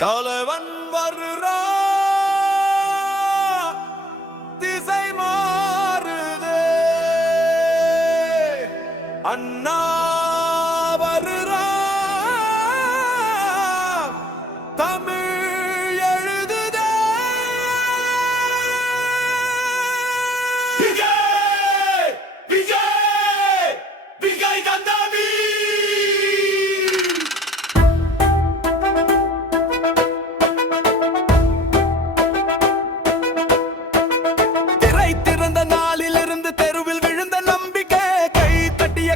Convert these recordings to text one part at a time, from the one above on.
தலைவன் வருறா திசை மாறுதே அண்ணா வருறா தமிழ் எழுதுதே விஜய் விஜய் விஜய் கந்தாமி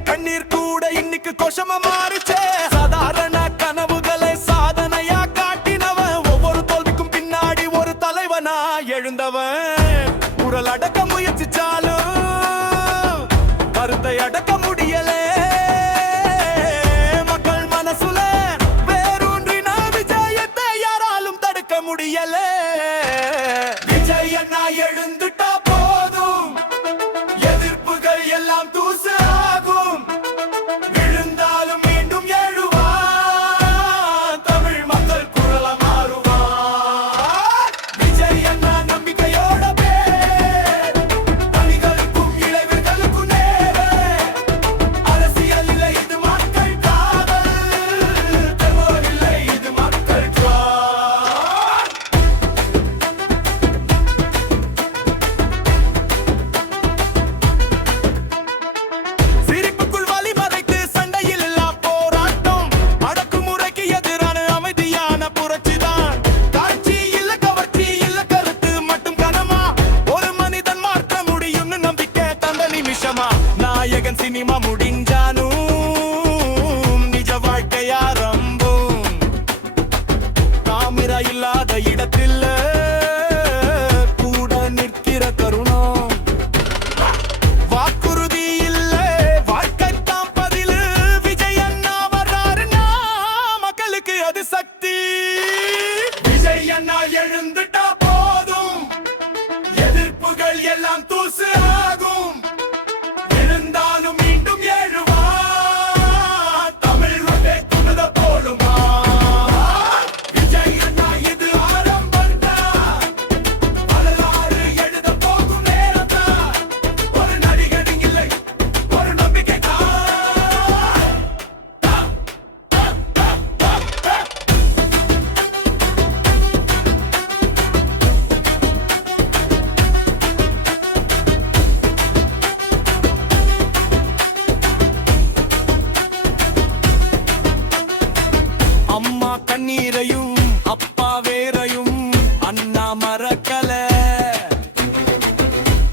கண்ணீர் கூட இன்னைக்கு கோஷமா மாறிச்சே சாதாரண கனவுகளை சாதனையா காட்டினவன் ஒவ்வொரு தோல்விக்கும் பின்னாடி ஒரு தலைவனா எழுந்தவன் குரல் அடக்க முயற்சிச்சாலும் கருத்தை அடக்க முடியல மக்கள் மனசுல வேரூன்றின விஜயத்தை யாராலும் தடுக்க முடியல விஜய் அண்ணா எழுந்துட்டா போதும் எதிர்ப்புகள் எல்லாம் தூசு நாயகன் சினிமா முடிஞ்சானும் நிஜ வாழ்க்கை ஆரம்பம் காமிரா இல்லாத இடத்தில் கூட நிற்கிற தருணம் வாக்குறுதி இல்ல வாழ்க்கைத்தான் பதில் விஜய் அண்ணா வர்றாருன்னா மக்களுக்கு அது சக்தி விஜய் அண்ணா எழுந்துட்டா போதும் எதிர்ப்புகள் எல்லாம் தூசு ஆகும் கண்ணீரையும் அப்பா வேரையும் அண்ணா மறக்கல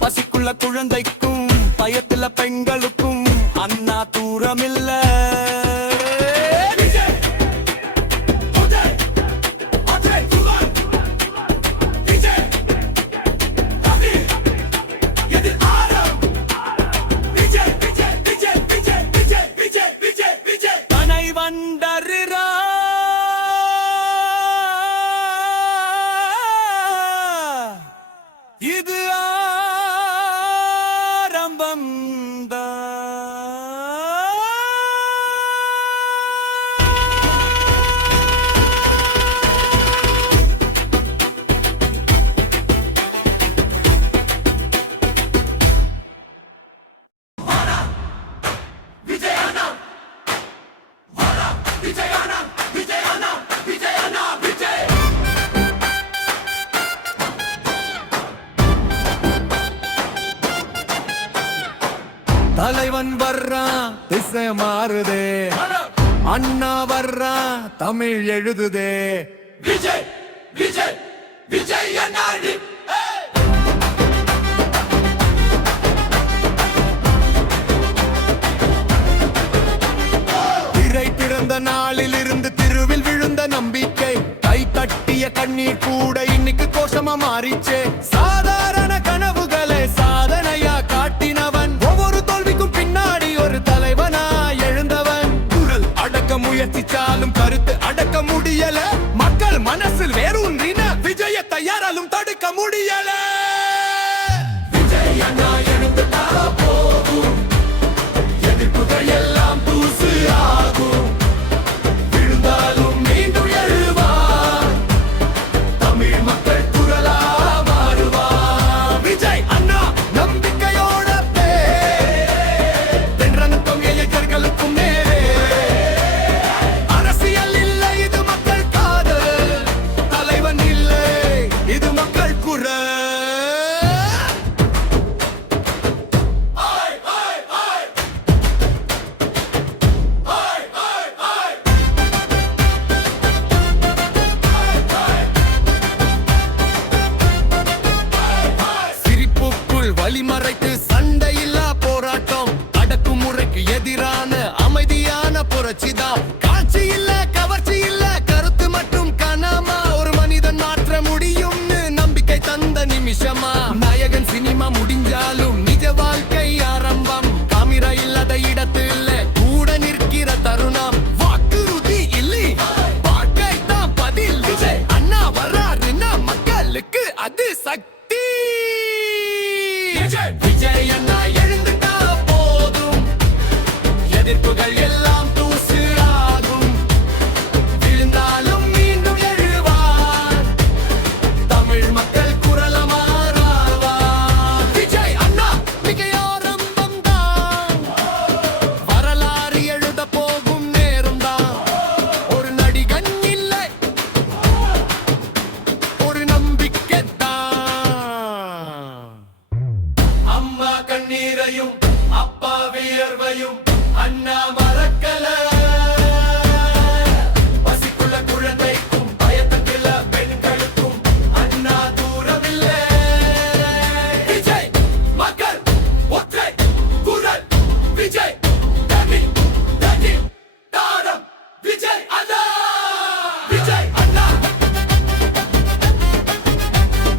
பசிக்குள்ள குழந்தைக்கும் பயத்துல பெண்களுக்கும் அண்ணா தூரமில்ல இது ஆரம்பம் தலைவன் வர்றான் திசை மாறுதே அண்ணா வர்றான் தமிழ் எழுதுதே விஜய் விஜய் விஜய் அண்ணா திரை பிறந்த நாளில் இருந்து திருவில் விழுந்த நம்பிக்கை கை தட்டிய கண்ணீர் கூட இன்னைக்கு கோஷமா மாறிச்சே சாதாரண கனவுகளை சாதனையா காட்டினவன் ஒவ்வொரு தோல்விக்கும் பின்னாடி ஒரு தலைவனா எழுந்தவன் குரல் அடக்க முயற்சிச்சாலும் கருத்து அடக்க முடியல மக்கள் மனசில் வேரூன்றின விஜயத்தை யாராலும் தடுக்க முடியல விஜய் அண்ணா எழுந்துட்டா போதும் எதிர்ப்புகள் எல்லாம் தூசு ஆகும் விழுந்தாலும் மீண்டும் எழுவார் நிமிஷமா நாயகன் சினிமா முடிஞ்சாலும் நிஜ வாழ்க்கை ஆரம்பம். காமிரா இல்லாத இடத்துல கூட நிற்கிற தருணம். வாக்குறுதி இல்லை, வாழ்க்கை தான் பதில். விஜய் அண்ணா வர்றாருன்னா மக்களுக்கு அது சக்தி. விஜய் அண்ணா எழுந்துட்டா போதும், எதிர்ப்புகள் எல்லாம் தூசு ஆகும். விழுந்தாலும் மீண்டும் எழுவார், தமிழ் மக்கள் குரலமாறாவார். விஜய் அண்ணா மிக ஆரம்பம் தான், வரலாறு எழுத போகும் நேரம் தான். ஒரு நடிகன் இல்லை, ஒரு நம்பிக்கை தான். அம்மா கண்ணீரையும் அப்பா வியர்வையும் அண்ணா மறக்கல. பசிக்குள்ள குழந்தைக்கும் பயத்தக்கில பெண்களுக்கும் அண்ணா தூரமில்லை. விஜய் மக்கள் ஒற்றை குரல். விஜய் தமிழ் தனி தாரம். விஜய் அண்ணா, விஜய் அண்ணா,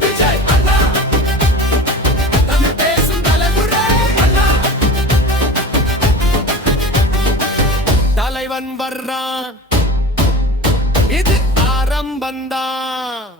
விஜய் அண்ணா, தமிழ் பேசும் தலைமுறை அண்ணா. தலைவன் வர்றான், இது ஆரம்பந்தான்.